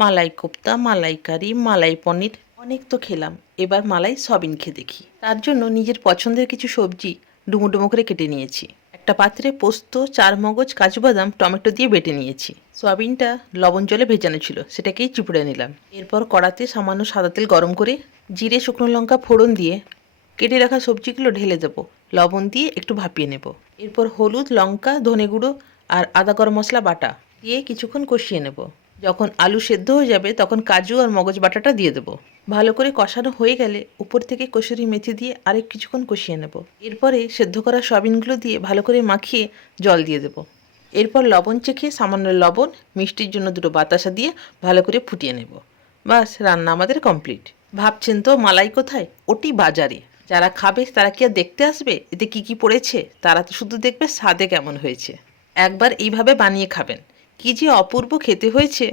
মালাই কোপ্তা, মালাইকারি, মালাই পনির অনেক তো খেলাম, এবার মালাই সয়াবিন খেয়ে দেখি। তার জন্য নিজের পছন্দের কিছু সবজি ডুমো ডুমো করে কেটে নিয়েছি। একটা পাত্রে পোস্ত, চারমগজ, কাজু বাদাম, টমেটো দিয়ে বেটে নিয়েছি। সয়াবিনটা লবণ জলে ভেজানো ছিল, সেটাকেই চিপুড়ে নিলাম। এরপর কড়াতে সামান্য সাদা তেল গরম করে জিরে, শুকনো লঙ্কা ফোড়ন দিয়ে কেটে রাখা সবজিগুলো ঢেলে দেবো। লবণ দিয়ে একটু ভাপিয়ে নেব। এরপর হলুদ, লঙ্কা, ধনে গুঁড়ো আর আদা গরম মশলা বাটা দিয়ে কিছুক্ষণ কষিয়ে নেব। যখন আলু সেদ্ধ হয়ে যাবে তখন কাজু আর মগজ বাটাটা দিয়ে দেবো। ভালো করে কষানো হয়ে গেলে উপর থেকে কসুরি মেথি দিয়ে আরেক কিছুক্ষণ কষিয়ে নেব। এরপরে সেদ্ধ করা সয়াবিনগুলো দিয়ে ভালো করে মাখিয়ে জল দিয়ে দেবো। এরপর লবণ চেখে সামান্য লবণ, মিষ্টির জন্য দুটো বাতাসা দিয়ে ভালো করে ফুটিয়ে নেব। বাস, রান্না আমাদের কমপ্লিট। ভাবছেন তো মালাই কোথায়? ওটি বাজারে। যারা খাবে তারা কি আর দেখতে আসবে এতে কি কি পড়েছে? তারা তো শুধু দেখবে স্বাদে কেমন হয়েছে। একবার এইভাবে বানিয়ে খাবেন, কি যে অপূর্ব খেতে হয়েছে।